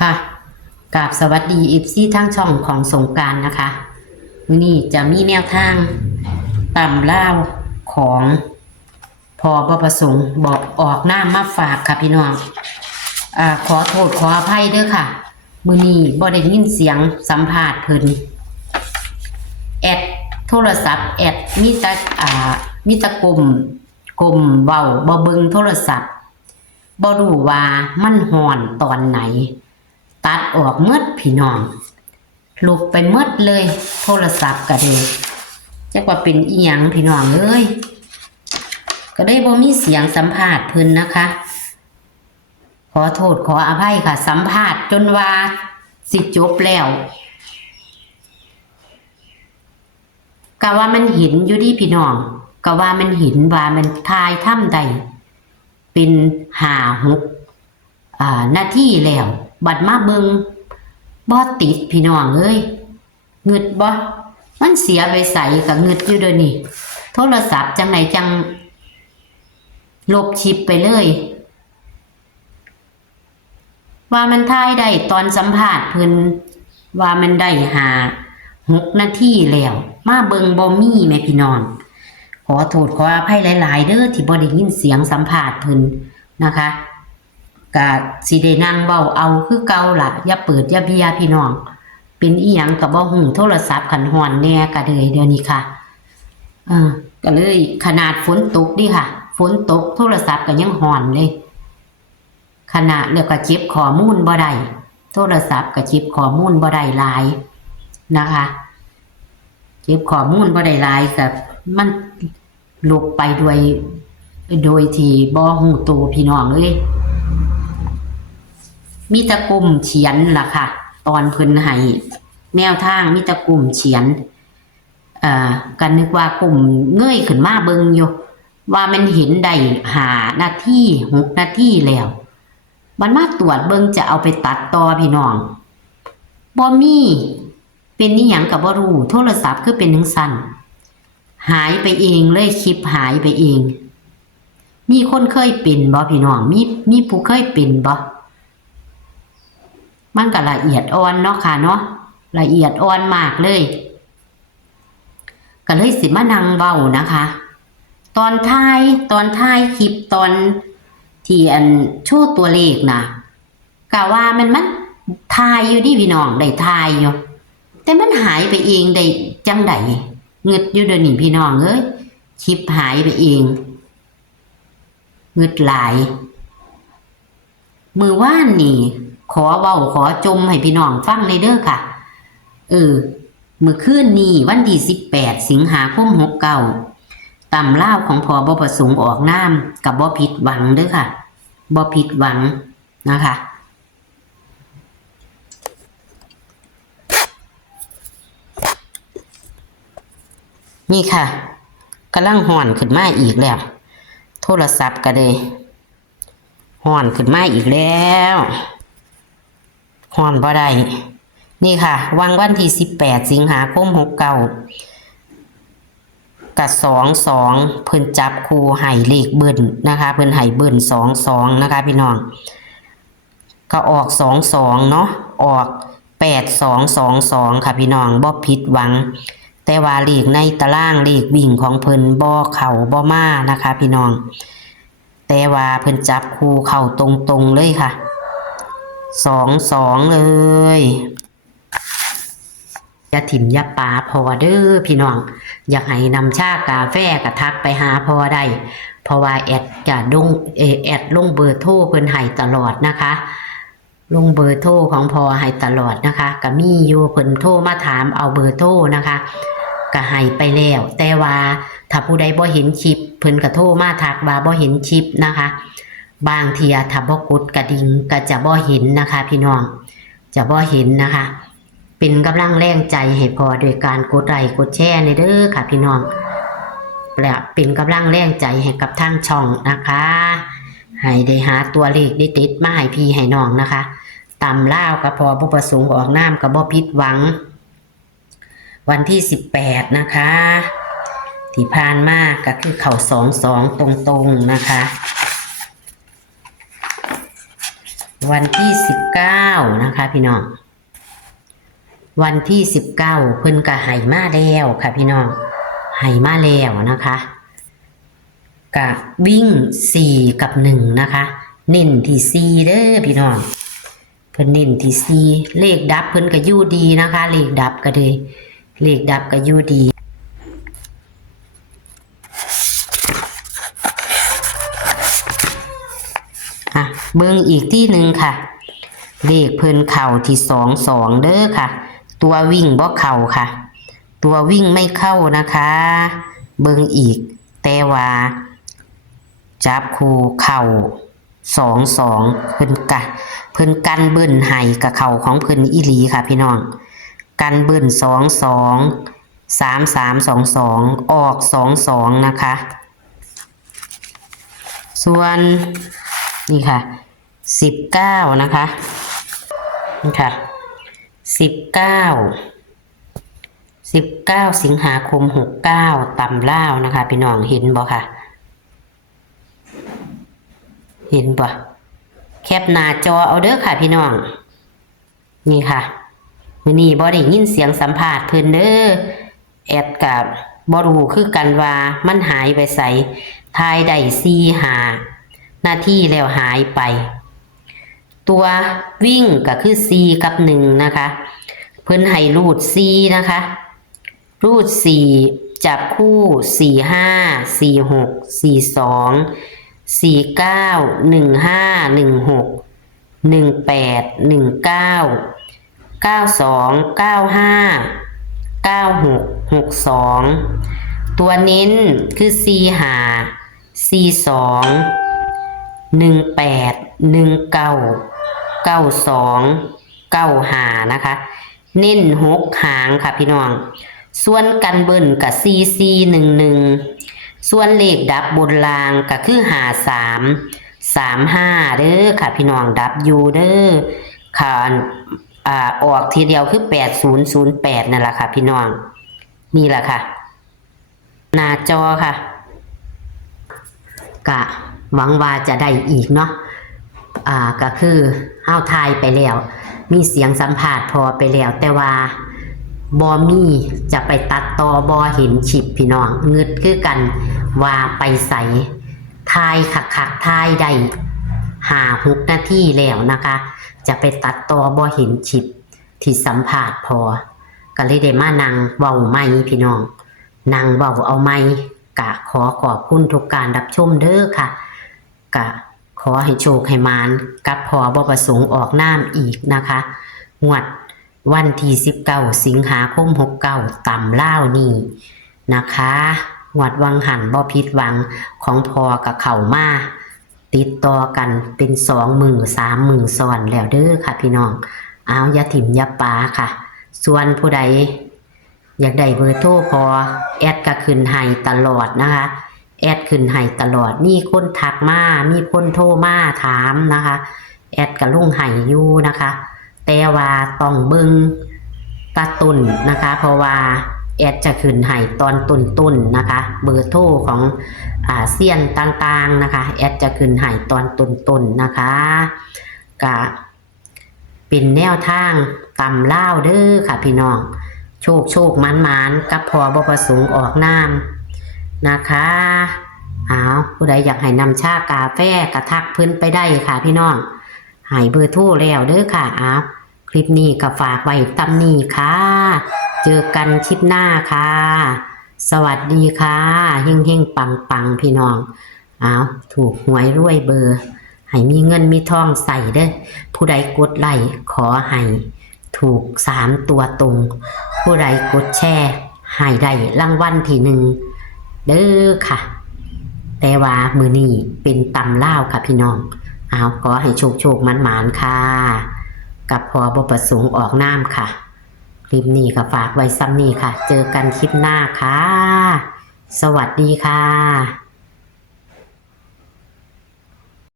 ค่ะกราบสวัสดีFCทั้งช่องของสงกรานต์นะคะมื้อนี้จะมีแนวทางตำล่าวของพอบ่ประสงค์บอกออกหน้ามาฝากค่ะพี่น้องขอโทษขออภัยเด้อค่ะมื้อนี้บ่ได้ยินเสียงสัมภาษณ์เพิ่นแอดโทรศัพท์แอดมีแต่กลมเว้าบ่เบิ่งโทรศัพท์บ่รู้ว่ามันฮ้อนตอนไหนตัดออกหมดพี่น้องลบไปหมดเลยโทรศัพท์ก็เด้จักว่าเป็นอีหยังพี่น้องเอ้ยก็ได้บ่มีเสียงสัมภาษณ์เพิ่นนะคะขอโทษขออภัยค่ะสัมภาษณ์จนว่าสิจบแล้วก็ว่ามันเห็นอยู่ดิพี่น้องก็ว่ามันเห็นว่ามันทายถ้ำใดเป็น5-6นาทีแล้วบัดมาเบิงบ่ติดพี่น้องเอ้ยงึดบ่มันเสียไปใส่ก็งึดอยู่เด้อนี่โทรศัพท์จังไหนจังลบชิปไปเลยว่ามันถ่ายได้ตอนสัมภาษณ์เพิ่นว่ามันได้5-6นาทีแล้วมาเบิงบ่มีแม่พี่น้องขอโทษขออภัยหลายๆเด้อที่บ่ได้ยินเสียงสัมภาษณ์เพิ่นนะคะก็สิได้นั่งเว้าเอาคือเก่าล่ะอย่าเปิดอย่าเบียพี่น้องเป็นอีหยังก็บ่ฮู้โทรศัพท์คันฮ้อนแน่ก็เลยเดี๋ยวนี้ค่ะก็เลยขนาดฝนตกดิค่ะฝนตกโทรศัพท์ก็ยังฮ้อนเลยขณะแล้วก็เก็บข้อมูลบ่ได้โทรศัพท์ก็เก็บข้อมูลบ่ได้หลายนะคะเก็บข้อมูลบ่ได้หลายก็มันลบไปโดยที่บ่ฮู้ตัวพี่น้องเอ้ยมีแต่กลุ่มเขียนล่ะค่ะตอนเพิ่นให้แนวทางมีแต่กลุ่มเขียนกันนึกว่ากลุ่มเงยขึ้นมาเบิ่งอยู่ว่ามันเห็นได้5นาที6นาทีแล้วมันมาตรวจเบิ่งจะเอาไปตัดต่อพี่น้องบ่มีเป็นอีหยังก็บ่รู้โทรศัพท์คือเป็นจังซั่นหายไปเองเลยคลิปหายไปเองมีคนเคยเป็นบ่พี่น้องมีผู้เคยเป็นบ่มันก็ละเอียดอ่อนเนาะค่ะเนาะละเอียดอ่อนมากเลยก็เลยสิมานั่งเว้านะคะตอนท้ายคลิปตอนที่โชว์ตัวเลขนะกะว่ามันทายอยู่ดิพี่น้องได้ทายอยู่แต่มันหายไปเองได้จังไดเงึดอยู่เดี๋ยวนี้พี่น้องเอ้ยคลิปหายไปเองเงึดหลายมือว่านนี่ขอเว้าขอจมให้พี่น้องฟังในเด้อค่ะมื้อคืนนี้วันที่18สิงหาคม69ตำล่าวของพอบ่ประสงค์ออกนามกับบ่ผิดหวังเด้อค่ะบ่ผิดหวังนะคะนี่ค่ะกำลังฮ้อนขึ้นมาอีกแล้วโทรศัพท์ก็เลยฮ้อนขึ้นมาอีกแล้วฮ้อนบ่ได้นี่ค่ะวันที่18สิงหาคม69กับ22เพิ่นจับคู่ให้เลขเบิ้ลนะคะเพิ่นให้เบิ้ล22นะคะพี่น้องก็ออก22เนาะออก8222ค่ะพี่น้องบ่ผิดหวังแต่ว่าเลขในตารางเลขวิ่งของเพิ่นบ่เข้าบ่มานะคะพี่น้องแต่ว่าเพิ่นจับคู่เข้าตรงๆเลยค่ะ22เลยอย่าถิ่มอย่าปาพอเด้อพี่น้องอยากให้นำชากาแฟก็ทักไปหาพอได้เพราะว่าแอดจะแอดลงเบอร์โทรเพิ่นให้ตลอดนะคะลงเบอร์โทรของพอให้ตลอดนะคะก็มีอยู่เพิ่นโทรมาถามเอาเบอร์โทรนะคะก็ให้ไปแล้วแต่ว่าถ้าผู้ใดบ่เห็นคลิปเพิ่นก็โทรมาทักว่าบ่เห็นคลิปนะคะบางทีถ้าบ่กดกระดิ่งก็จะบ่เห็นนะคะพี่น้องจะบ่เห็นนะคะเป็นกำลังแรงใจให้พอโดยการกดไลค์กดแชร์ในเด้อค่ะพี่น้องและเป็นกำลังแรงใจให้กับทางช่องนะคะให้ได้หาตัวเลขได้ติดมาให้พี่ให้น้องนะคะตำล่าวกับพอผู้ประสงค์ออกนามกับบ่ผิดหวังวันที่18นะคะที่ผ่านมาก็คือเข่า22ตรงๆนะคะ วันที่19นะคะพี่น้องวันที่19เพิ่นก็ให้มาแล้วค่ะพี่น้องให้มาแล้วนะคะก็วิ่ง4กับ1นะคะเน้นที่4เด้อพี่น้องเพิ่นเน้นที่4เลขดับเพิ่นก็อยู่ดีนะคะเลขดับก็เลยเลขดับก็อยู่ดีเบิ่งอีกที่หนึ่งค่ะเลขเพิ่นเข่าที่22เด้อค่ะตัววิ่งบ่เข้าค่ะตัววิ่งไม่เข้านะคะเบิ่งอีกแต่ว่าจับคู่เข่า22เพิ่นกันเบิ้นให้กับเข่าของเพิ่นอีหลีค่ะพี่น้องกันเบิ้น22 3322ออก22นะคะส่วนนี่ค่ะ19นะคะนี่ค่ะ19สิงหาคม69ตำล่าวนะคะพี่น้องเห็นบ่ค่ะเห็นบ่แคปหน้าจอเอาเด้อค่ะพี่น้องนี่ค่ะมื้อนี้บ่ได้ยินเสียงสัมภาษณ์เพิ่นเด้อแอดกับบ่รู้คือกันว่ามันหายไปไสทายได้4-5นาทีแล้วหายไปตัววิ่งก็คือ4กับ1นะคะเพิ่นให้รูด4นะคะรูด4จับคู่45 46 42 49 15 16 18 19 92 95 96 62ตัวเน้นคือ45 42 18 19 92 95นะคะเน้น6หางค่ะพี่น้องส่วนกันเบิ้ลกับ4411ส่วนเลขดับบนรางก็คือ53 35เด้อค่ะพี่น้องดับอยู่เด้อค่ะออกทีเดียวคือ8008นั่นแหละค่ะพี่น้องนี่แหละค่ะหน้าจอค่ะกะหวังว่าจะได้อีกเนาะก็คือเฮาทายไปแล้วมีเสียงสัมภาษณ์พอไปแล้วแต่ว่าบ่มีจะไปตัดต่อบ่เห็นฉิบพี่น้องงึดคือกันว่าไปใส่ทายคักๆทายได้5-6นาทีแล้วนะคะจะไปตัดต่อบ่เห็นฉิบที่สัมภาษณ์พอก็เลยได้มานั่งเว้าใหม่พี่น้องนั่งเว้าเอาใหม่กะขอบคุณทุกการรับชมเด้อค่ะกะขอให้โชคให้มานกับพอบ่ประสงค์ออกนามอีกนะคะงวดวันที่19สิงหาคม69ตำล่าวนี่นะคะงวดวังหันบ่ผิดหวังของพอกับเข้ามาติดต่อกันเป็น2 มื้อ3 มื้อซ้อนแล้วเด้อค่ะพี่น้องเอาอย่าถิ่มอย่าปาค่ะส่วนผู้ใดอยากได้เบอร์โทรพอแอดก็ขึ้นให้ตลอดนะคะแอดขึ้นให้ตลอดมีคนทักมามีคนโทรมาถามนะคะแอดก็ลงให้อยู่นะคะแต่ว่าต้องเบิ่งตาตุนนะคะเพราะว่าแอดจะขึ้นให้ตอนต้นๆนะคะเบอร์โทรของเซียนต่างๆนะคะแอดจะขึ้นให้ตอนต้นๆนะคะก็เป็นแนวทางตำล่าวเด้อค่ะพี่น้องโชคมันกับพอบ่ประสงค์ออกนามนะคะผู้ใดอยากให้นำชากาแฟกระทักเพิ่นไปได้ค่ะพี่น้องให้เบอร์โทรแล้วเด้อค่ะคลิปนี้ก็ฝากไว้ตำนี้ค่ะเจอกันคลิปหน้าค่ะสวัสดีค่ะเฮงปังพี่น้องถูกหวยรวยเบอร์ให้มีเงินมีทองใส่เด้อผู้ใดกดไลค์ขอให้ถูก3ตัวตรงผู้ใดกดแชร์ให้ได้รางวัลที่1เด้อค่ะแต่ว่ามื้อนี้เป็นตำล่าวค่ะพี่น้องขอให้โชคมันค่ะกับพอบ่ประสงค์ออกนามค่ะคลิปนี้ก็ฝากไว้ซ้ำนี้ค่ะเจอกันคลิปหน้าค่ะสวัสดีค่ะ